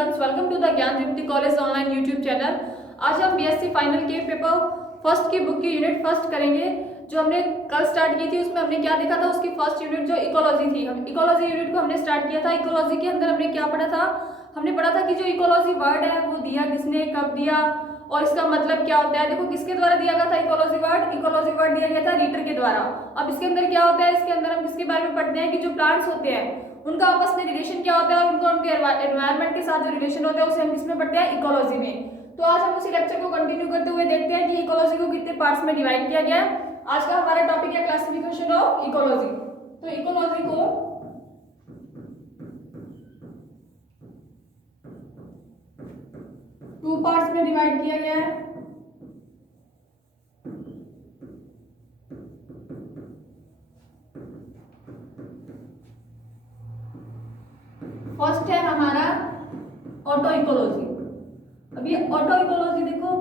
Students, welcome to the ज्ञान Deepti college online YouTube channel. आज हम बीएससी फाइनल के पेपर फर्स्ट की बुक की यूनिट फर्स्ट करेंगे। जो हमने कल स्टार्ट की थी उसमें हमने क्या देखा था, उसकी फर्स्ट यूनिट जो इकोलॉजी थी, हम इकोलॉजी यूनिट को हमने स्टार्ट किया था। इकोलॉजी के अंदर हमने क्या पढ़ा था, हमने पढ़ा था कि जो इकोलॉजी वर्ड है वो दिया किसने, कब दिया और इसका मतलब क्या होता है। देखो किसके द्वारा दिया गया था इकोलॉजी वर्ड दिया गया था रीटर के द्वारा। अब इसके अंदर क्या होता है, इसके अंदर हम किसके बारे में पढ़ते हैं कि जो प्लांट्स होते हैं उनका आपस में रिलेशन क्या होता है और उनके एनवायरनमेंट के साथ जो रिलेशन होता है उसे हम किसमें पढ़ते हैं, इकोलॉजी में। तो आज हम उसी लेक्चर को कंटिन्यू करते हुए देखते हैं कि इकोलॉजी को कितने पार्ट्स में डिवाइड किया गया है। आज का हमारा टॉपिक है क्लासिफिकेशन ऑफ इकोलॉजी। तो इकोलॉजी को टू पार्ट्स में डिवाइड किया गया है। फर्स्ट है हमारा ऑटो इकोलॉजी। अब ये ऑटो इकोलॉजी देखो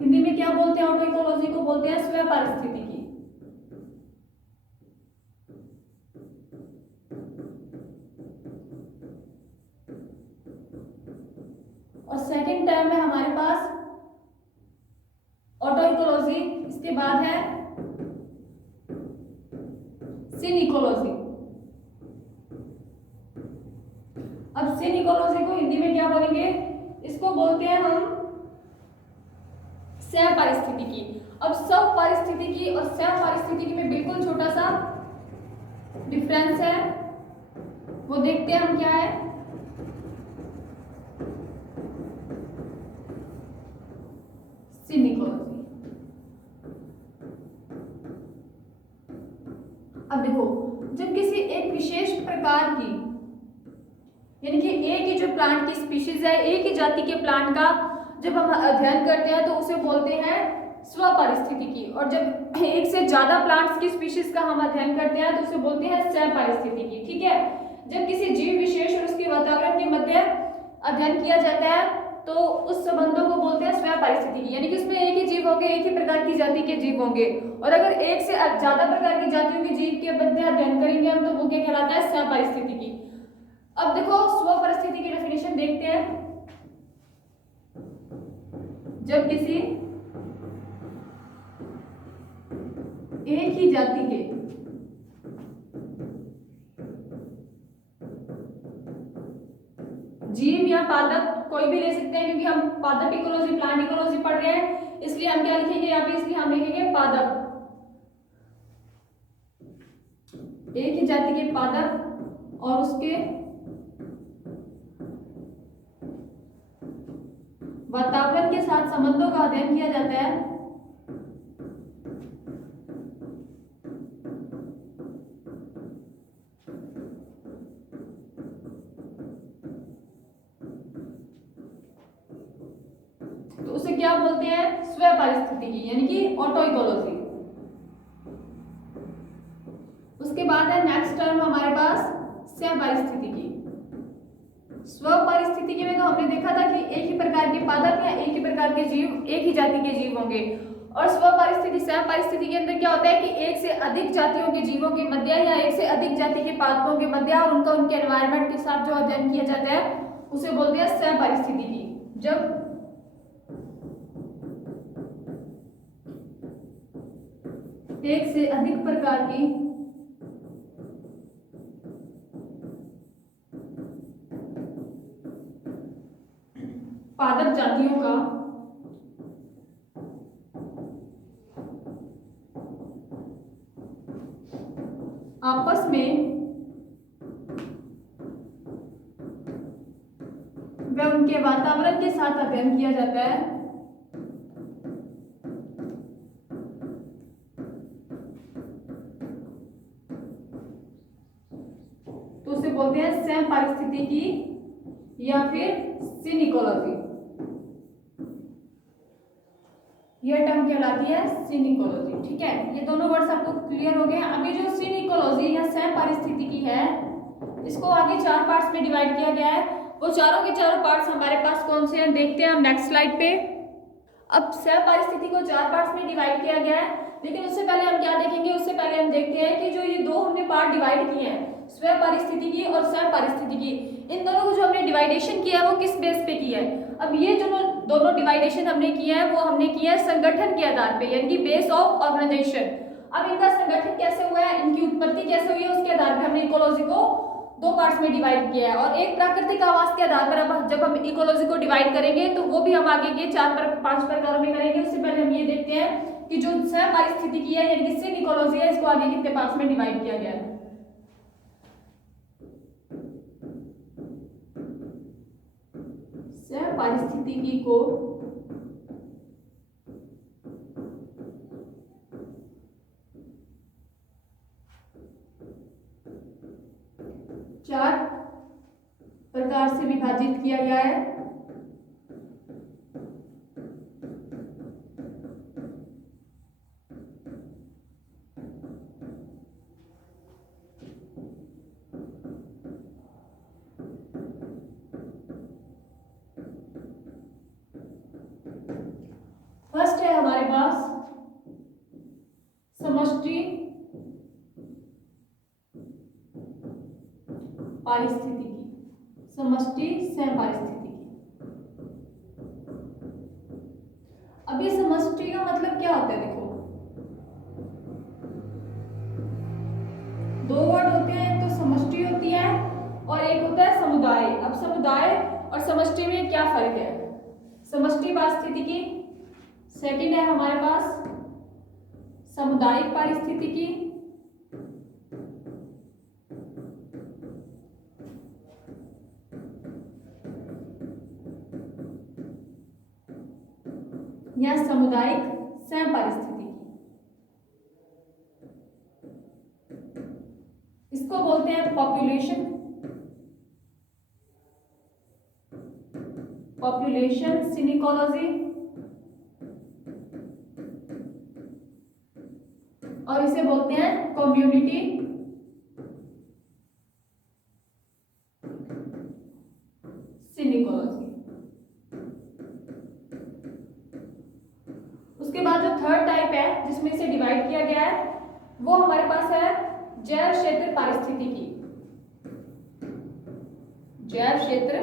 हिंदी में क्या बोलते हैं, ऑटो इकोलॉजी को बोलते हैं स्व पारिस्थितिकी। और सेकंड टर्म है हमारे पास ऑटो इकोलॉजी, इसके बाद है सिन इकोलॉजी। अब सिन इकोलॉजी को हिंदी में क्या बोलेंगे, इसको बोलते हैं हम सह पारिस्थितिकी। अब सब पारिस्थितिकी और सह पारिस्थितिकी में बिल्कुल छोटा सा डिफरेंस है, वो देखते हैं हम क्या है। सिन इकोलॉजी। अब देखो जब किसी एक विशेष प्रकार की यानी कि एक ही जो प्लांट की स्पीशीज है, एक ही जाति के प्लांट का जब हम अध्ययन करते हैं तो उसे बोलते हैं स्वपारिस्थितिकी। और जब एक से ज्यादा प्लांट्स की स्पीशीज का हम अध्ययन करते हैं तो उसे बोलते हैं सहपारिस्थितिकी। ठीक है, जब किसी जीव विशेष और उसके वातावरण के मध्य अध्ययन किया जाता है तो उस संबंधों को बोलते हैं स्वपारिस्थितिकी। यानी कि उसमें एक ही जीव होंगे, एक ही प्रकार की जाति के जीव होंगे, और अगर एक से ज्यादा प्रकार की जातियों के जीव के मध्य अध्ययन करेंगे हम तो वो क्या कहलाता है, सहपारिस्थितिकी। अब देखो स्व परिस्थिति की डेफिनेशन देखते हैं। जब किसी एक ही जाति के जीव या पादप कोई भी ले सकते हैं, क्योंकि हम पादप इकोलॉजी प्लांट इकोलॉजी पढ़ रहे हैं, इसलिए हम क्या लिखेंगे यहाँ पे, इसलिए हम लिखेंगे पादप। एक ही जाति के पादप और उसके वातावरण के साथ संबंधों का अध्ययन किया जाता है तो उसे क्या बोलते हैं, स्व पारिस्थितिकी यानी कि ऑटो इकोलॉजी। उसके बाद है नेक्स्ट टर्म हमारे पास सह पारिस्थितिकी। स्व पारिस्थितिकी में तो हमने देखा था कि एक ही प्रकार के पादप या एक ही प्रकार के जीव, एक ही जाति के जीव होंगे। और स्व पारिस्थितिकी सह पारिस्थितिकी के अंदर क्या होता है कि एक से अधिक जातियों के जीवों के मध्य या एक से अधिक जाति के पादपों के मध्य और उनका उनके एनवायरनमेंट के साथ जो अध्ययन किया जाता है उसे बोलते हैं सह पारिस्थितिकी। जब एक से अधिक प्रकार की पादप जातियों का आपस में व उनके वातावरण के साथ अध्ययन किया जाता है तो उसे बोलते हैं सह पारिस्थितिकी या फिर सिन इकोलॉजी। यह टर्म कहलाती है सिन इकोलॉजी। ठीक है, ये दोनों वर्ड्स आपको क्लियर हो गए। अभी जो सिन इकोलॉजी या सह पारिस्थितिकी है इसको आगे चार पार्ट्स में डिवाइड किया गया है। वो चारों के चारों पार्ट्स हमारे पास कौन से हैं देखते हैं हम नेक्स्ट स्लाइड पे। अब सह पारिस्थितिकी को चार पार्ट्स में डिवाइड किया गया है, लेकिन उससे पहले हम क्या देखेंगे, उससे पहले हम देखते हैं कि जो ये दो हमने पार्ट डिवाइड किए हैं स्वयं पारिस्थितिकी और स्वयं पारिस्थितिकी, इन दोनों को जो हमने डिवाइडेशन किया है वो किस बेस पे किया है? अब ये जो दोनों डिवाइडेशन हमने किया है वो हमने किया है संगठन के आधार पे, यानी कि बेस ऑफ ऑर्गेनाइजेशन। अब इनका संगठन कैसे हुआ है, इनकी उत्पत्ति कैसे हुई है, उसके आधार पर हमने इकोलॉजी को दो पार्ट्स में डिवाइड किया है। और एक प्राकृतिक आवास के आधार पर अब जब हम इकोलॉजी को डिवाइड करेंगे तो वो भी हम आगे के 4-5 प्रकारों में करेंगे। उससे पहले हम ये देखते हैं कि जो स्वयं पारिस्थितिकी है यानी कि सिन इकोलॉजी है, इसको आगे कितने पार्ट्स में डिवाइड किया गया है। स्वयं पारिस्थितिकी को चार प्रकार से विभाजित किया गया है। फर्स्ट है हमारे पास समष्टि पारिस्थितिकी, समष्टि स्वयं पारिस्थितिकी। अब ये समष्टि का मतलब क्या होता है? देखो, दो वर्ड होते हैं, एक तो समष्टि होती है और एक होता है समुदाय। अब समुदाय और समष्टि में क्या फर्क है? समष्टि पारिस्थितिकी, सेकंड है हमारे पास सामुदायिक पारिस्थितिकी, या सामुदायिक स्वयं पारिस्थितिकी। इसको बोलते हैं पॉपुलेशन सिन इकोलॉजी, और इसे बोलते हैं कम्युनिटी सिन इकोलॉजी। उसके बाद जो थर्ड टाइप है जिसमें इसे डिवाइड किया गया है वो हमारे पास है जैव क्षेत्र पारिस्थितिकी। जैव क्षेत्र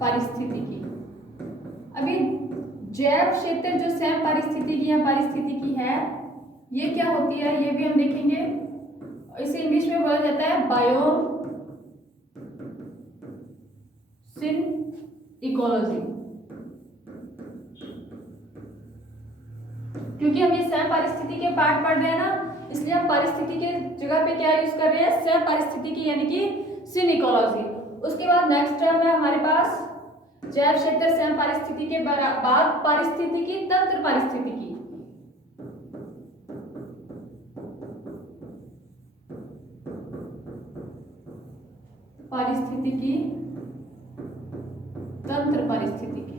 पारिस्थितिकी। अभी जैव क्षेत्र जो स्वयं पारिस्थितिकी या पारिस्थितिकी है ये क्या होती है ये भी हम देखेंगे। इसे इंग्लिश में बोला जाता है बायोम सिन इकोलॉजी। क्योंकि हम ये स्वयं पारिस्थितिकी के पार्ट पढ़ रहे हैं ना, इसलिए हम पारिस्थितिकी के जगह पे क्या यूज कर रहे हैं? स्वयं पारिस्थितिकी यानी कि सिन इकोलॉजी। उसके बाद नेक्स्ट टर्म है हमारे पास जैव क्षेत्र स्वयं पारिस्थितिकी के बाद पारिस्थितिकी तंत्र पारिस्थितिकी। पारिस्थितिकी तंत्र पारिस्थितिकी।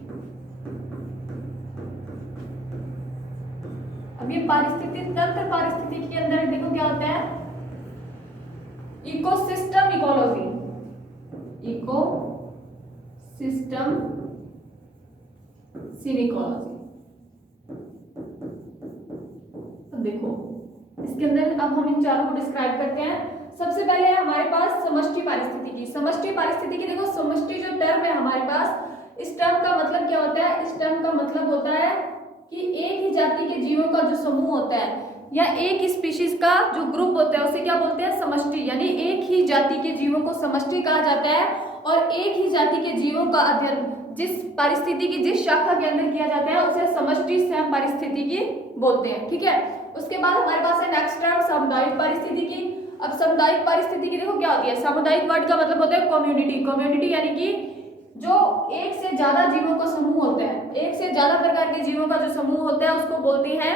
अब ये पारिस्थितिकी तंत्र पारिस्थितिकी के अंदर देखो क्या होता है? इकोसिस्टम इकोलॉजी, इकोसिस्टम सिन इकोलॉजी। अब देखो इसके अंदर अब हम इन चारों को डिस्क्राइब करते हैं। सबसे पहले है हमारे पास समष्टि पारिस्थितिकी। समष्टि पारिस्थितिकी देखो, समष्टि जो टर्म है हमारे पास, इस टर्म का मतलब क्या होता है? इस टर्म का मतलब होता है कि एक ही जाति के जीवों का जो समूह होता है या एक स्पीशीज का जो ग्रुप होता है उसे क्या बोलते हैं? समष्टि। यानी एक ही जाति के जीवों को समष्टि कहा जाता है और एक ही जाति के जीवों का अध्ययन जिस पारिस्थितिकी जिस शाखा के अंदर किया जाता है उसे समष्टि स्वयं पारिस्थितिकी बोलते हैं। ठीक है। उसके बाद हमारे पास है नेक्स्ट टर्म सामुदायिक पारिस्थितिकी। अब सामुदायिक पारिस्थितिकी देखो क्या होती है? सामुदायिक वर्ड का मतलब होता है कम्युनिटी। कम्युनिटी यानी कि जो एक से ज्यादा जीवों का समूह होता है, एक से ज्यादा प्रकार के जीवों का जो समूह होता है उसको बोलते हैं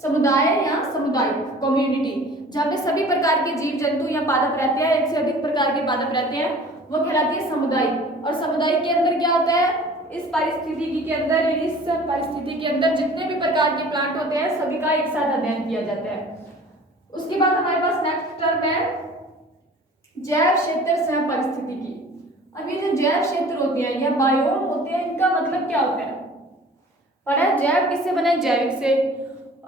समुदाय या सामुदायिक कम्युनिटी। जहाँ पे सभी प्रकार के जीव जंतु या पादप रहते हैं, एक से अधिक प्रकार के पादप रहते हैं, वो कहलाती है समुदाय। और समुदाय के अंदर क्या होता है? इस पारिस्थितिकी के अंदर, इस परिस्थिति के अंदर जितने भी प्रकार के प्लांट होते हैं सभी का एक साथ अध्ययन किया जाता है। उसके बाद हमारे पास नेक्स्ट टर्म है जैव क्षेत्र स्वयं पारिस्थितिकी। अब ये जो जैव क्षेत्र होते हैं या बायोम होते हैं, इनका मतलब क्या होता है? पढ़ा है जैव किससे बना है? जैविक से।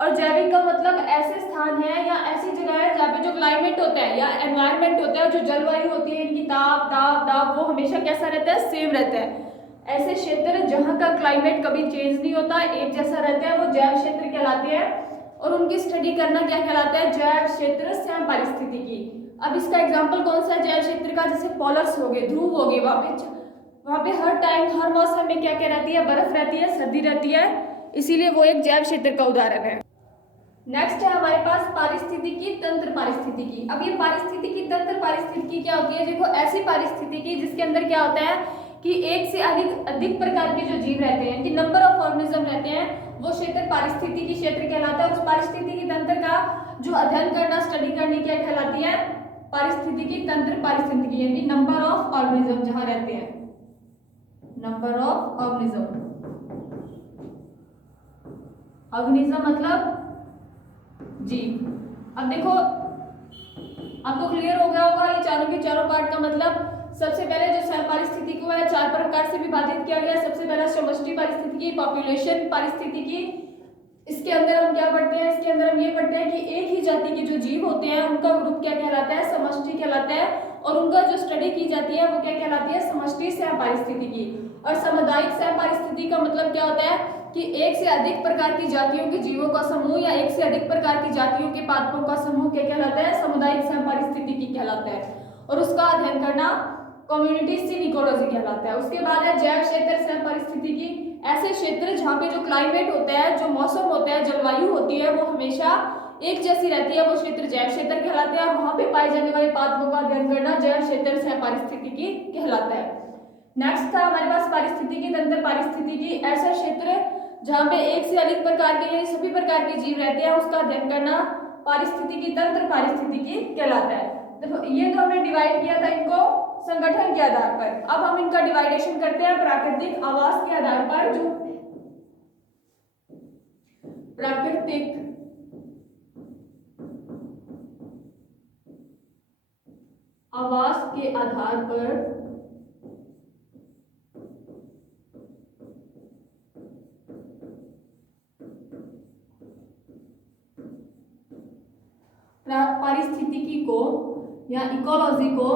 और जैविक का मतलब ऐसे स्थान है या ऐसी जगह है जहाँ पे जो क्लाइमेट होता है या एनवायरनमेंट होता है, जो जलवायु होती है, इनकी ताप दाब दाब वो हमेशा कैसा रहता है, सेम रहता है। ऐसे क्षेत्र जहाँ का क्लाइमेट कभी चेंज नहीं होता, एक जैसा रहता है, वो जैव क्षेत्र कहलाते हैं। और उनकी स्टडी करना क्या कहलाता है, जैव क्षेत्र सह पारिस्थितिकी। अब इसका एग्जाम्पल कौन सा है जैव क्षेत्र का, जैसे पोलर्स हो गए, ध्रुव हो गए, वहाँ पे हर टाइम हर मौसम में क्या क्या रहती है, बर्फ रहती है, सर्दी रहती है, इसीलिए वो एक जैव क्षेत्र का उदाहरण है। नेक्स्ट है हमारे पास पारिस्थितिकी तंत्र पारिस्थितिकी। अब ये पारिस्थितिकी तंत्र पारिस्थितिकी क्या होती है, देखो ऐसी पारिस्थितिकी जिसके अंदर क्या होता है कि एक से अधिक प्रकार के जो जीव रहते हैं, कि नंबर ऑफ ऑर्गेनिज्म रहते हैं, वो क्षेत्र पारिस्थितिकी क्षेत्र कहलाता है। उस पारिस्थितिकी तंत्र का जो अध्ययन करना, स्टडी करनी क्या कहलाती है, पारिस्थितिकी तंत्र पारिस्थितिकी, यानी नंबर ऑफ ऑर्गेनिज्म जहां रहते हैं, नंबर ऑफ ऑर्गेनिज्म। ऑर्गेनिज्म मतलब जीव। अब देखो आपको क्लियर हो गया होगा ये चारों के चारों पार्ट का मतलब। सबसे पहले जो सह पारिस्थितिकी को है 4 प्रकार से विभाजित किया गया है। सबसे पहला समष्टि पारिस्थितिकी, पॉपुलेशन पारिस्थितिकी। इसके अंदर हम क्या पढ़ते हैं, इसके अंदर हम ये पढ़ते हैं कि एक ही जाति के जो जीव होते हैं उनका ग्रुप क्या कहलाता है, समष्टि कहलाता है, और उनका जो स्टडी की जाती है वो क्या कहलाती है, समष्टि सह पारिस्थितिकी। और सामुदायिक सह पारिस्थितिकी का मतलब क्या होता है कि एक से अधिक प्रकार की जातियों के जीवों का समूह या एक से अधिक प्रकार की जातियों के पादपों का समूह क्या कहलाता है, सामुदायिक सह पारिस्थितिकी कहलाता है। और उसका अध्ययन करना कम्युनिटी सीन इकोलॉजी कहलाता है। उसके बाद है जैव क्षेत्र सह पारिस्थितिकी। ऐसे क्षेत्र जहाँ पे जो क्लाइमेट होता है, जो मौसम होता है, जलवायु होती है, वो हमेशा एक जैसी रहती है, वो क्षेत्र जैव क्षेत्र कहलाते हैं। और वहां पे पाए जाने वाले पादपों का अध्ययन करना जैव क्षेत्र सह पारिस्थितिकी कहलाता है। नेक्स्ट था हमारे पास पारिस्थितिकी तंत्र पारिस्थितिकी। ऐसा क्षेत्र जहाँ पे एक से अधिक प्रकार के सभी प्रकार के जीव रहते हैं, उसका अध्ययन करना पारिस्थितिकी तंत्र पारिस्थितिकी कहलाता है। देखो ये तो हमने डिवाइड किया था इनको संगठन के आधार पर। अब हम इनका डिवाइडेशन करते हैं प्राकृतिक आवास के आधार पर। जो प्राकृतिक आवास के आधार पर पारिस्थितिकी को या इकोलॉजी को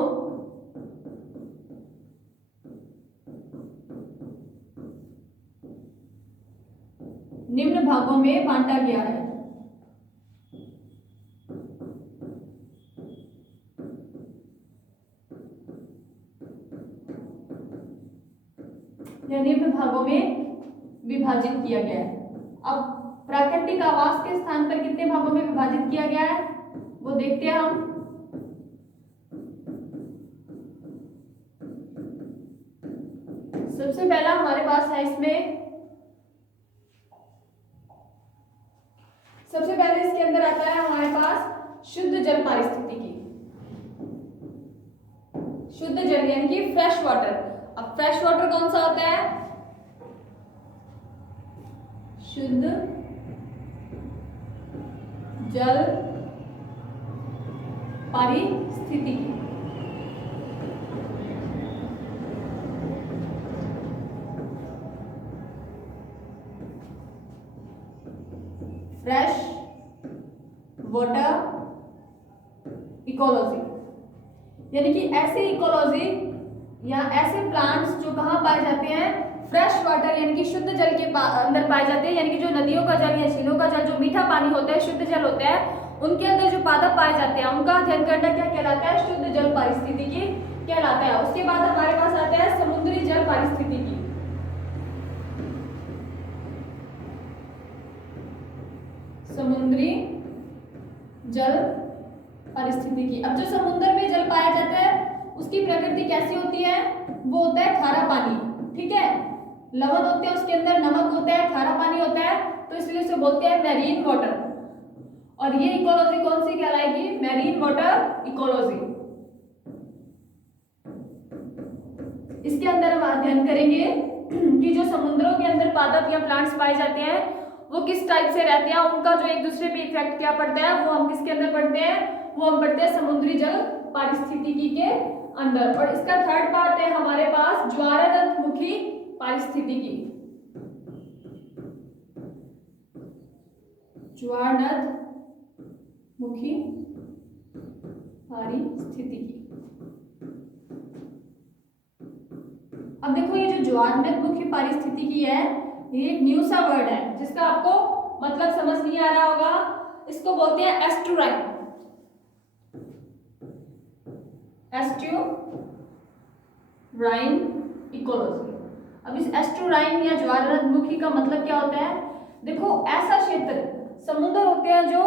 निम्न भागों में बांटा गया है। या निम्न भागों में विभाजित किया गया है। अब प्राकृतिक आवास के स्थान पर कितने भागों में विभाजित किया गया है वो देखते हैं हम। सबसे पहला हमारे पास है इसमें, सबसे पहले इसके अंदर आता है हमारे पास शुद्ध जल पारिस्थितिकी। शुद्ध जल यानी कि फ्रेश वाटर। अब फ्रेश वाटर कौन सा होता है, शुद्ध जल पारिस्थितिकी। फ्रेश वाटर इकोलॉजी यानी कि ऐसे इकोलॉजी या ऐसे प्लांट्स जो कहाँ पाए जाते हैं, फ्रेश वाटर यानी कि शुद्ध जल के अंदर पाए जाते हैं। यानी कि जो नदियों का जल या झीलों का जल, जो मीठा पानी होता है, शुद्ध जल होता है, उनके अंदर जो पादप पाए जाते हैं उनका अध्ययन करना क्या कहलाता है, शुद्ध जल पारिस्थितिकी कहलाता है। उसके बाद हमारे पास आता है समुद्री जल पारिस्थितिकी। समुद्री जल पारिस्थितिकी। अब जो समुद्र में जल पाया जाता है उसकी प्रकृति कैसी होती है, वो होता है खारा पानी, ठीक है, लवण होते हैं उसके अंदर, नमक होता है, खारा पानी होता है, तो इसलिए उसे बोलते हैं मैरीन वाटर। और ये इकोलॉजी कौन सी कहलाएगी, मैरीन वाटर इकोलॉजी। इसके अंदर हम अध्ययन करेंगे कि जो समुद्रों के अंदर पादप या प्लांट्स पाए जाते हैं वो किस टाइप से रहते हैं, उनका जो एक दूसरे पे इफेक्ट क्या पड़ता है, वो हम किसके अंदर पढ़ते हैं, वो हम पढ़ते हैं समुद्री जल पारिस्थितिकी के अंदर। और इसका थर्ड पार्ट है हमारे पास ज्वारनदमुखी पारिस्थितिकी। ज्वारनदमुखी पारिस्थितिकी। अब देखो ये जो ज्वारनदमुखी पारिस्थितिकी है, ये एक न्यू सा वर्ड है जिसका आपको मतलब समझ नहीं आ रहा होगा। इसको बोलते हैं एस्टुराइन। एस्टुराइन इकोलॉजी। अब इस एस्टुराइन या ज्वारनदमुखी का मतलब क्या होता है? देखो ऐसा क्षेत्र, समुद्र होते हैं जो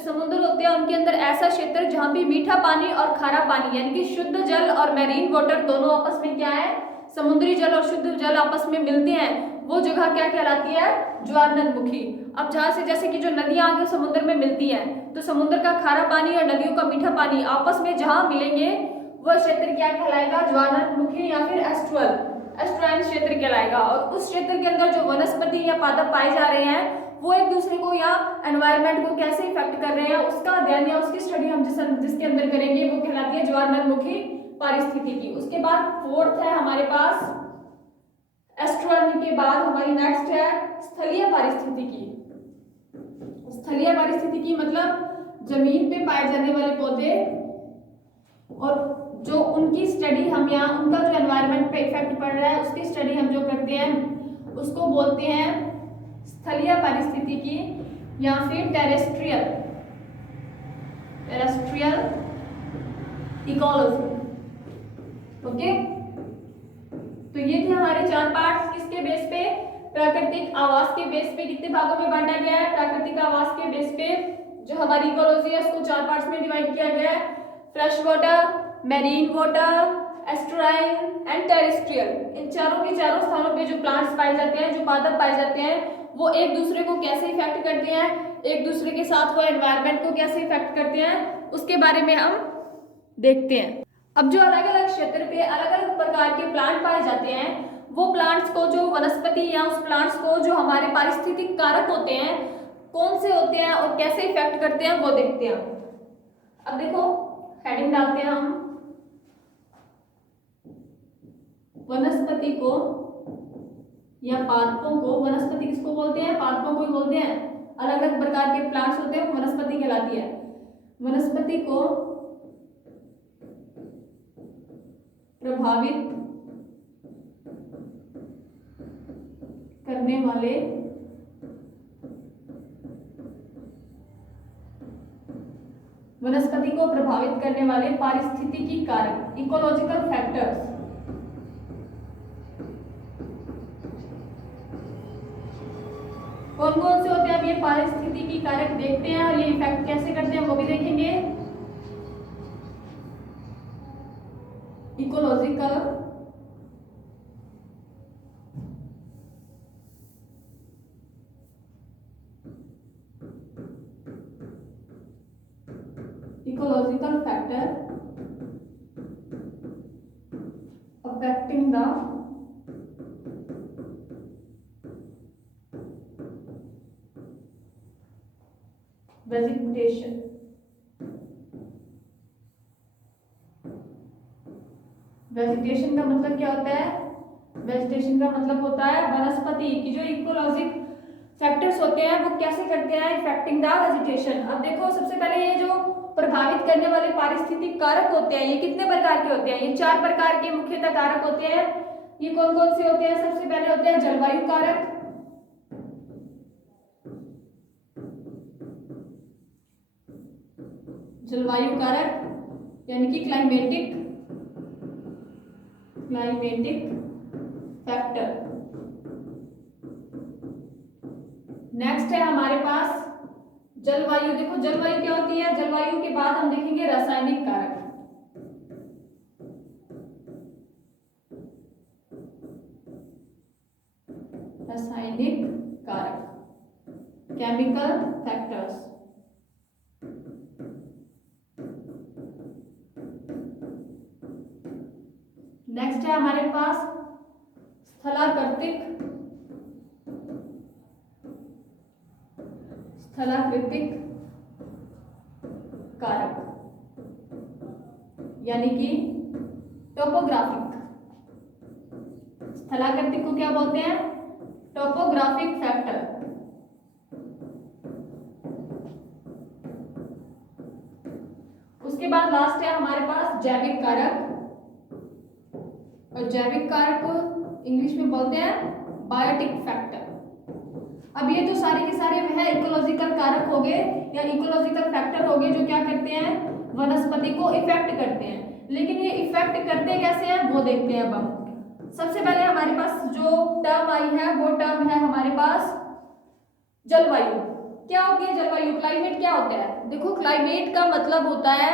समुद्र होते हैं उनके अंदर ऐसा क्षेत्र जहां पे मीठा पानी और खारा पानी यानी कि शुद्ध जल और मैरीन वाटर दोनों आपस में क्या है, समुद्री जल और शुद्ध जल आपस में मिलते हैं, वो जगह क्या कहलाती है? ज्वारनदमुखी। अब जहां से जैसे कि जो नदियां आगे समुद्र में मिलती हैं, तो समुद्र का खारा पानी और नदियों का मीठा पानी आपस में जहां मिलेंगे वह क्षेत्र क्या कहलाएगा? ज्वारनदमुखी या फिर एस्टुराइन क्षेत्र कहलाएगा। और उस क्षेत्र के अंदर जो वनस्पति या पादप पाए जा रहे हैं वो एक दूसरे को या एनवायरनमेंट को कैसे इफेक्ट कर रहे हैं उसका अध्ययन या उसकी स्टडी हम जिसके अंदर करेंगे वो कहलाती है ज्वारनदमुखी पारिस्थितिकी। उसके बाद फोर्थ है हमारे पास, एस्टुअर्न के बाद हमारी नेक्स्ट है स्थलीय पारिस्थितिकी। स्थलीय पारिस्थितिकी मतलब जमीन पे पाए जाने वाले पौधे और जो उनकी स्टडी हम या उनका जो एनवायरनमेंट पे इफेक्ट पड़ रहा है उसकी स्टडी हम जो करते हैं उसको बोलते हैं स्थलीय पारिस्थितिकी या फिर टेरेस्ट्रियल इकोलॉजी। ओके, तो ये थे हमारे 4 पार्ट्स। किसके बेस पे? प्राकृतिक आवास के बेस पे। कितने भागों में बांटा गया है? प्राकृतिक आवास के बेस पे जो हमारी इकोलॉजी है उसको 4 पार्ट्स में डिवाइड किया गया है। Fresh water, marine water, estuarine and terrestrial. इन चारों के चारों स्थानों पे जो प्लांट्स पाए जाते हैं, जो पादप पाए जाते हैं, वो एक दूसरे को कैसे इफेक्ट करते हैं, एक दूसरे के साथ वो एनवायरनमेंट को कैसे इफेक्ट करते हैं, उसके बारे में हम देखते हैं। अब जो अलग अलग क्षेत्र पे अलग अलग प्रकार के प्लांट पाए जाते हैं, वो प्लांट्स को, जो वनस्पति या उस प्लांट्स को जो हमारे पारिस्थितिक कारक होते हैं, कौन से होते हैं और कैसे इफेक्ट करते हैं वो देखते हैं। अब देखो हेडिंग डालते हैं हम, वनस्पति को या पादपों को। वनस्पति किसको बोलते हैं? पादपों को ही बोलते हैं। अलग अलग प्रकार के प्लांट्स होते हैं वो वनस्पति कहलाती है। वनस्पति को प्रभावित करने वाले पारिस्थितिकी कारक, इकोलॉजिकल फैक्टर्स। कौन कौन से होते हैं? अब ये पारिस्थितिकी कारक देखते हैं और ये इफेक्ट कैसे करते हैं वो भी देखेंगे। Ecological factor affecting the vegetation. Vegetation का मतलब क्या होता है? वेजिटेशन का मतलब होता है वनस्पति की जो इकोलॉजिक फैक्टर्स होते हैं वो कैसे करते हैं इफेक्टिंग द वेजिटेशन। अब देखो सबसे पहले ये जो प्रभावित करने वाले पारिस्थितिक कारक होते हैं ये कितने प्रकार के होते हैं? ये 4 प्रकार के मुख्यतः कारक होते हैं। ये कौन कौन से होते हैं? सबसे पहले होते हैं जलवायु कारक, जलवायु कारक यानी कि क्लाइमेटिक फैक्टर। नेक्स्ट है हमारे पास जलवायु। देखो जलवायु क्या होती है? जलवायु के बाद हम देखेंगे रासायनिक कारक। रासायनिक कारक, केमिकल फैक्टर्स। नेक्स्ट है हमारे पास स्थलाकृतिक कारक यानी कि टोपोग्राफिक। स्थलाकृतिक को क्या बोलते हैं? Topographic factor. उसके बाद लास्ट है हमारे पास जैविक कारक, और जैविक कारक को इंग्लिश में बोलते हैं बायोटिक फैक्टर। अब ये तो सारे के सारे वह इकोलॉजिकल कारक हो गए या इकोलॉजिकल फैक्टर हो गए जो क्या करते हैं, वनस्पति को इफेक्ट करते हैं। लेकिन ये इफेक्ट करते कैसे हैं वो देखते हैं अब हम। सबसे पहले हमारे पास जो टर्म आई है वो टर्म है हमारे पास जलवायु। क्या होती है जलवायु? क्लाइमेट क्या होता है? देखो क्लाइमेट का मतलब होता है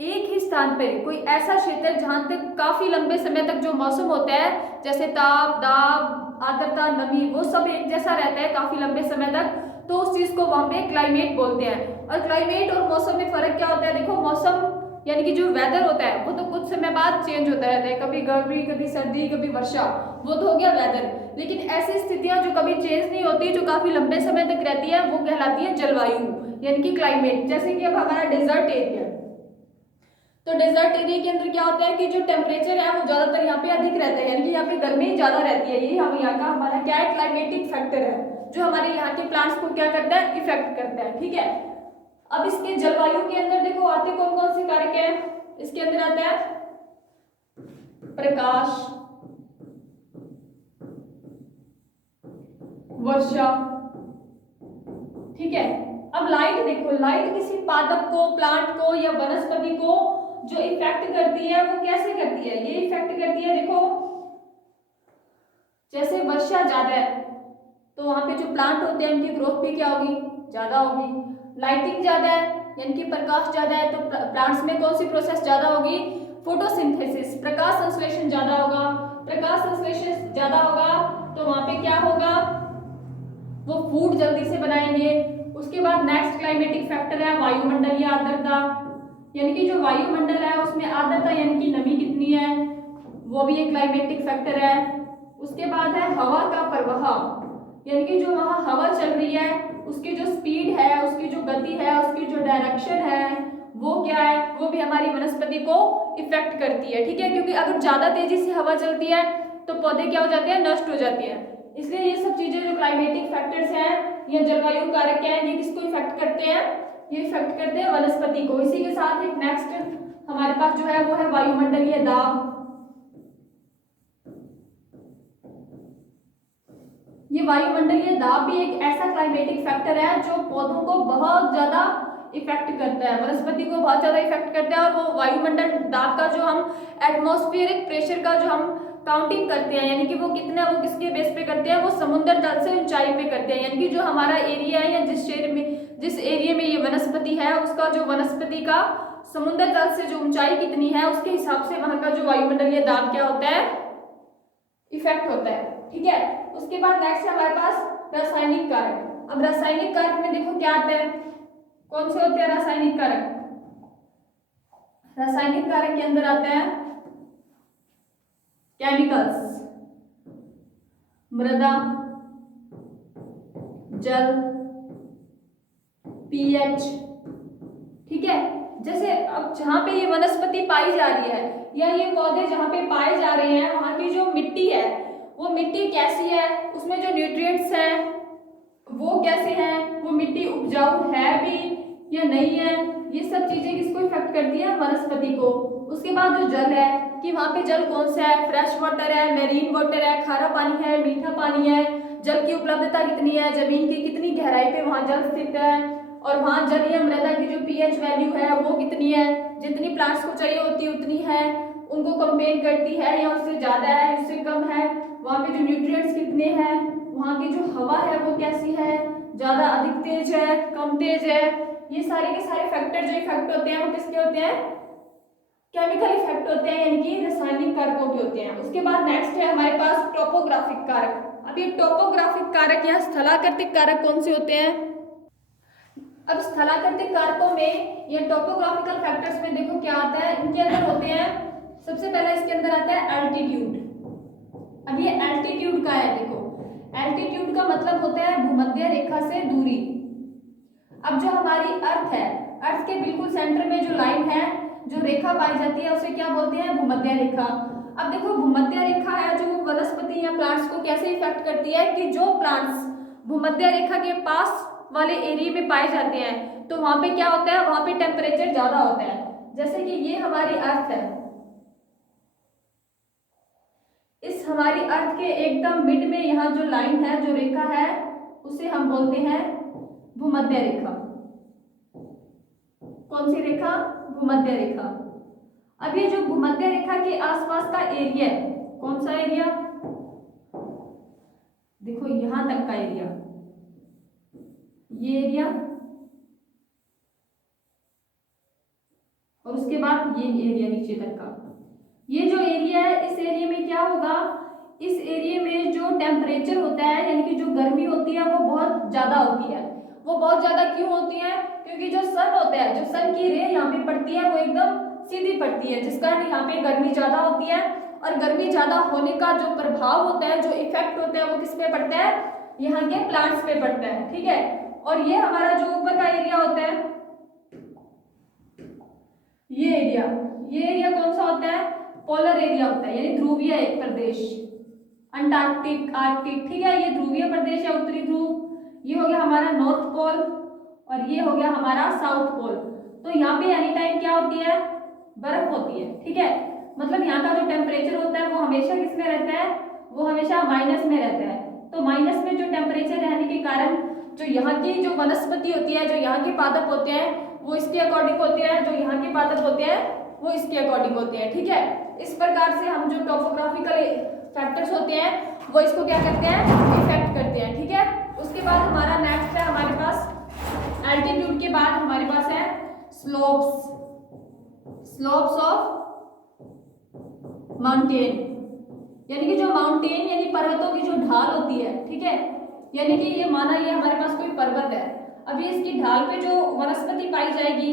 एक ही स्थान पर कोई ऐसा क्षेत्र जहां तक काफी लंबे समय तक जो मौसम होता है, जैसे ताप, दाब, आर्द्रता, नमी, वो सब एक जैसा रहता है काफी लंबे समय तक, तो उस चीज को वहां पे क्लाइमेट बोलते हैं। और क्लाइमेट और मौसम में फर्क क्या होता है? देखो मौसम यानी कि जो वेदर होता है वो तो कुछ समय बाद चेंज होता रहता है, कभी गर्मी, कभी सर्दी, कभी वर्षा, वो तो हो गया वेदर। लेकिन ऐसी स्थितियां जो कभी चेंज नहीं होती, जो काफी लंबे समय तक रहती है, वो कहलाती है जलवायु यानी कि क्लाइमेट। जैसे कि अब हमारा डेजर्ट एरिया, तो डेजर्ट एरिया के अंदर क्या होता है कि जो टेम्परेचर है वो ज्यादातर यहाँ पे अधिक रहता है, यानी कि यहाँ पे गर्मी ज्यादा रहती है। ये हम यहाँ का हमारा क्या है, क्लाइमेटिक फैक्टर है जो हमारे यहाँ के प्लांट्स को क्या करता है, इफेक्ट करता है। ठीक है, अब इसके जलवायु के अंदर देखो आते कौन कौन से कारक है। इसके अंदर आता है प्रकाश, वर्षा। ठीक है, अब लाइट देखो, लाइट किसी पादप को, प्लांट को या वनस्पति को जो इफेक्ट करती है वो कैसे करती है? ये इफेक्ट करती है, देखो जैसे वर्षा ज्यादा है तो वहां पे जो प्लांट होते हैं उनकी ग्रोथ भी क्या होगी, ज्यादा होगी। लाइटिंग ज्यादा है यानी कि प्रकाश ज्यादा है तो प्लांट्स में कौन सी प्रोसेस ज्यादा होगी, फोटोसिंथेसिस, प्रकाश संश्लेषण ज्यादा होगा। प्रकाश संश्लेषण ज्यादा होगा तो वहां पे क्या होगा, वो फूड जल्दी से बनाएंगे। उसके बाद नेक्स्ट क्लाइमेटिक फैक्टर है वायुमंडलीय आर्द्रता, यानी कि जो वायुमंडल है उसमें आर्द्रता यानी कि नमी कितनी है, वो भी एक क्लाइमेटिक फैक्टर है। उसके बाद है हवा का प्रवाह, यानी कि जो वहां हवा चल रही है उसकी जो स्पीड है, उसकी जो गति है, उसकी जो डायरेक्शन है, वो क्या है, वो भी हमारी वनस्पति को इफेक्ट करती है। ठीक है, क्योंकि अगर ज्यादा तेजी से हवा चलती है तो पौधे क्या हो जाते हैं, नष्ट हो जाते हैं। इसलिए ये सब चीजें जो क्लाइमेटिक फैक्टर्स हैं या जलवायु कारक हैं, ये किसको इफेक्ट करते हैं, ये इफेक्ट करते हैं वनस्पति को। इसी के साथ एक नेक्स्ट हमारे पास जो है वो है वायुमंडलीय दाब। ये वायुमंडलीय दाब भी एक ऐसा क्लाइमेटिक फैक्टर है जो पौधों को बहुत ज्यादा इफेक्ट करता है, वनस्पति को बहुत ज्यादा इफेक्ट करता है। और वो वायुमंडल दाब का जो हम एटमॉस्फेरिक प्रेशर का जो हम काउंटिंग करते हैं, यानी कि वो कितना, वो किसके बेस पे करते हैं, वो समुद्र तल से ऊंचाई पे करते हैं। यानी कि जो हमारा एरिया है या जिस एरिया में ये वनस्पति है उसका जो वनस्पति का समुद्र तल से जो ऊंचाई कितनी है उसके हिसाब से वहां का जो वायुमंडलीय दाब क्या होता है, इफेक्ट होता है। ठीक है, उसके बाद नेक्स्ट है हमारे पास रासायनिक कारक। अब रासायनिक कारक में देखो क्या आता है, कौन से होते हैं रासायनिक कारक? रासायनिक कारक के अंदर आते हैं केमिकल्स, मृदा, जल, पीएच। ठीक है, जैसे अब जहां पे ये वनस्पति पाई जा रही है या ये पौधे जहां पे पाए जा रहे हैं वहां की जो मिट्टी है वो मिट्टी कैसी है, उसमें जो न्यूट्रिएंट्स हैं वो कैसे हैं, वो मिट्टी उपजाऊ है भी या नहीं है, ये सब चीजें किसको इफेक्ट करती है, वनस्पति को। उसके बाद जो जल है कि वहां पे जल कौन सा है, फ्रेश वाटर है, मेरीन वाटर है, खारा पानी है, मीठा पानी है, जल की उपलब्धता कितनी है, जमीन की कितनी गहराई पे वहां जल स्थित है, और वहां जल या मृदा की जो पीएच वैल्यू है वो कितनी है, जितनी प्लांट्स को चाहिए होती है उतनी है, उनको कंपेयर करती है या उससे ज्यादा है, उससे कम है, वहां पे जो न्यूट्रिएंट्स कितने हैं, वहां की जो हवा है वो कैसी है, ज्यादा अधिक तेज है, कम तेज है। ये सारे के सारे फैक्टर जो इफेक्ट होते हैं वो किसके होते हैं, केमिकल इफेक्ट होते हैं, यानी कि रासायनिक कारकों के होते हैं। उसके बाद नेक्स्ट है हमारे पास टोपोग्राफिक कारक। अब ये टोपोग्राफिक कारक या स्थलाकृतिक कारक कौन से होते हैं? अब स्थलाकृतिक कारकों में या टोपोग्राफिकल फैक्टर्स में देखो क्या आता है, इनके अंदर होते हैं, सबसे पहले इसके अंदर आता है एल्टीट्यूड। अब ये एल्टीट्यूड का है, देखो एल्टीट्यूड का मतलब होता है भूमध्य रेखा से दूरी। अब जो हमारी अर्थ है, अर्थ के बिल्कुल सेंटर में जो लाइन है, जो रेखा पाई जाती है उसे क्या बोलते हैं, भूमध्य रेखा। अब देखो भूमध्य रेखा है जो वनस्पति या प्लांट्स को कैसे इफेक्ट करती है कि जो प्लांट्स भूमध्य रेखा के पास वाले एरिया में पाए जाते हैं तो वहां पे क्या होता है, वहां पे टेम्परेचर ज्यादा होता है। जैसे कि ये हमारी अर्थ है, इस हमारी अर्थ के एकदम मिड में यहाँ जो लाइन है, जो रेखा है, उसे हम बोलते हैं भूमध्य रेखा। कौन सी रेखा? भूमध्य रेखा। अब ये जो भूमध्य रेखा के आसपास का एरिया है, कौन सा एरिया? देखो यहां तक का एरिया, ये एरिया, और उसके बाद ये एरिया नीचे तक का। ये जो एरिया है, इस एरिया में क्या होगा? इस एरिया में जो टेम्परेचर होता है, यानी कि जो गर्मी होती है, वो बहुत ज्यादा होती है। वो बहुत ज्यादा क्यों होती है? क्योंकि जो सन होता है, जो सन की रे यहाँ पे पड़ती है, वो एकदम सीधी पड़ती है, जिस कारण यहाँ पे गर्मी ज्यादा होती है। और गर्मी ज्यादा होने का जो प्रभाव होता है, जो इफेक्ट होता है, वो किस पे पड़ता है? यहाँ के प्लांट्स पे पड़ता है। ठीक है। और ये हमारा जो ऊपर का एरिया होता है, ये एरिया कौन सा होता है? पोलर एरिया होता है, यानी ध्रुवीय एक प्रदेश, अंटार्कटिक, आर्कटिक। ठीक है, ये ध्रुवीय प्रदेश है, उत्तरी ध्रुव। ये हो गया हमारा नॉर्थ पोल, और ये हो गया हमारा साउथ पोल। तो यहाँ पे एनी टाइम क्या होती है? बर्फ होती है। ठीक है, मतलब यहाँ का जो टेम्परेचर होता है, वो हमेशा किस में रहता है? वो हमेशा माइनस में रहता है। तो माइनस में जो टेम्परेचर रहने के कारण जो यहाँ की जो वनस्पति होती है, जो यहाँ के पादप होते हैं, वो इसके अकॉर्डिंग होते हैं, जो यहाँ के पादप होते हैं, वो इसके अकॉर्डिंग होते हैं। ठीक है, इस प्रकार से हम जो टॉपोग्राफिकल फैक्टर्स होते हैं, वो इसको क्या करते हैं? इफेक्ट करते हैं। ठीक है, उसके बाद हमारा नेक्स्ट है हमारे पास एल्टीट्यूड के बाद हमारे पास है स्लोप्स ऑफ माउंटेन, यानी कि जो माउंटेन यानी पर्वतों की जो ढाल होती है। ठीक है, यानी कि ये माना ये हमारे पास कोई पर्वत है, अभी इसकी ढाल पे जो वनस्पति पाई जाएगी,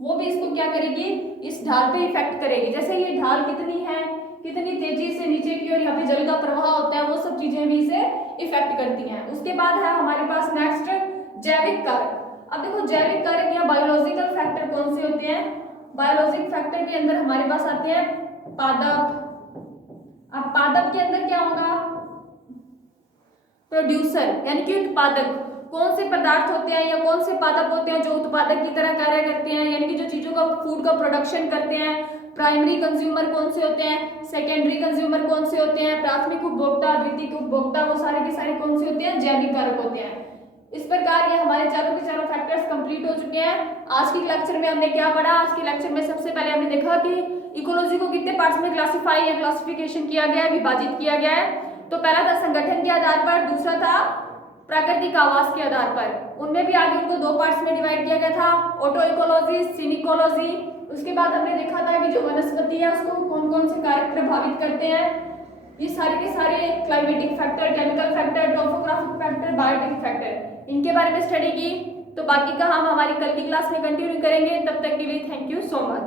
वो भी इसको क्या करेगी? इस ढाल पे इफेक्ट करेगी। जैसे ये ढाल कितनी है, कितनी तेजी से नीचे की ओर यहाँ पे जल का प्रवाह होता है, वो सब चीजें भी इसे इफेक्ट करती हैं। उसके बाद है हमारे पास नेक्स्ट जैविक कारक। अब देखो जैविक कारक या बायोलॉजिकल फैक्टर कौन से होते हैं? बायोलॉजिक फैक्टर के अंदर हमारे पास आते हैं पादप। अब पादप के अंदर क्या होगा? प्रोड्यूसर, यानी कि उत्पादक। कौन से पदार्थ होते हैं या कौन से पादप होते हैं जो उत्पादक की तरह कार्य करते हैं, यानी कि जो चीजों का फूड का प्रोडक्शन करते हैं। प्राइमरी कंज्यूमर कौन से होते हैं? सेकेंडरी कंज्यूमर कौन से होते हैं? प्राथमिक उपभोक्ता, द्वितीयक उपभोक्ता, वो सारे के सारे कौन से होते हैं? जैविक कारक होते हैं। इस प्रकार ये हमारे चारों के चारों फैक्टर्स कंप्लीट हो चुके हैं। आज की लेक्चर में हमने क्या पढ़ा? आज के लेक्चर में सबसे पहले हमने देखा कि इकोलॉजी को कितने पार्ट्स में क्लासिफाई या क्लासिफिकेशन किया गया है, विभाजित किया गया है। तो पहला था संगठन के आधार पर, दूसरा था प्राकृतिक आवास के आधार पर। उनमें भी आगे उनको दो पार्ट्स में डिवाइड किया गया था, ऑटो इकोलॉजी, सिनिकोलॉजी। उसके बाद हमने देखा था कि जो वनस्पति है उसको कौन कौन से कारक प्रभावित करते हैं। ये सारे के सारे climatic factor, chemical factor, topographic factor, biotic factor, इनके बारे में स्टडी की। तो बाकी का हम हमारी कल की क्लास में कंटिन्यू करेंगे। तब तक के लिए थैंक यू सो मच।